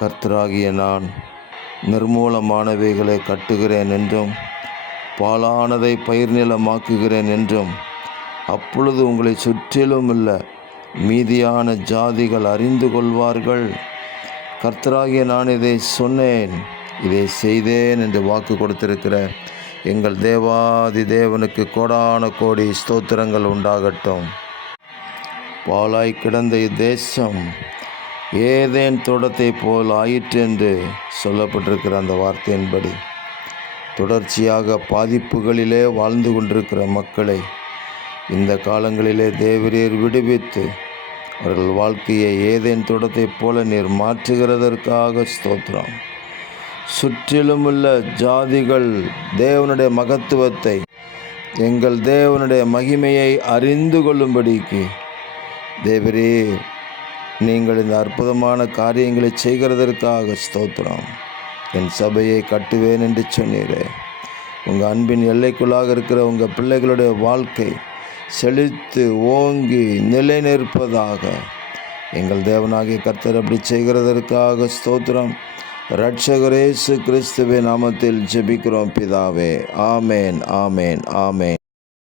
கர்த்தராகிய நான் நிர்மூலமானவைகளை கட்டுகிறேன் என்றும் பாழானதை பயிர் நிலமாக்குகிறேன் என்றும், அப்பொழுது உங்களை சுற்றிலும் உள்ள மீதியான ஜாதிகள் அறிந்து கொள்வார்கள். கர்த்தராகிய நான் இதை சொன்னேன், இதை செய்தேன் என்று வாக்கு கொடுத்திருக்கிற எங்கள் தேவாதி தேவனுக்கு கோடான கோடி ஸ்தோத்திரங்கள் உண்டாகட்டும். பாழாய் கிடந்த இத்தேசம் ஏதேன் தோட்டத்தை போல் ஆயிற்று என்று சொல்லப்பட்டிருக்கிற அந்த வார்த்தையின்படி தொடர்ச்சியாக பாதிப்புகளிலே வாழ்ந்து கொண்டிருக்கிற மக்களை இந்த காலங்களிலே தேவரீர் விடுவித்து அவர்கள் வாழ்க்கையை ஏதேன் தோட்டத்தைப் போல நீர் மாற்றுகிறதற்காக ஸ்தோத்திரம். சுற்றிலும் உள்ள ஜாதிகள் தேவனுடைய மகத்துவத்தை, எங்கள் தேவனுடைய மகிமையை அறிந்து கொள்ளும்படிக்கு தேவரீர் நீங்கள் இந்த அற்புதமான காரியங்களை செய்கிறதற்காக ஸ்தோத்திரம். என் சபையை கட்டுவேன் என்று சொன்னீரே, உங்கள் அன்பின் எல்லைக்குள்ளாக இருக்கிற உங்கள் பிள்ளைகளுடைய வாழ்க்கை செழித்து ஓங்கி நிலை நிற்பதாக எங்கள் தேவனாகிய கர்த்தர் அப்படி செய்கிறதற்காக ஸ்தோத்திரம். இரட்சகர் இயேசு கிறிஸ்துவின் நாமத்தில் ஜெபிக்கிறோம் பிதாவே. ஆமேன், ஆமேன், ஆமேன்.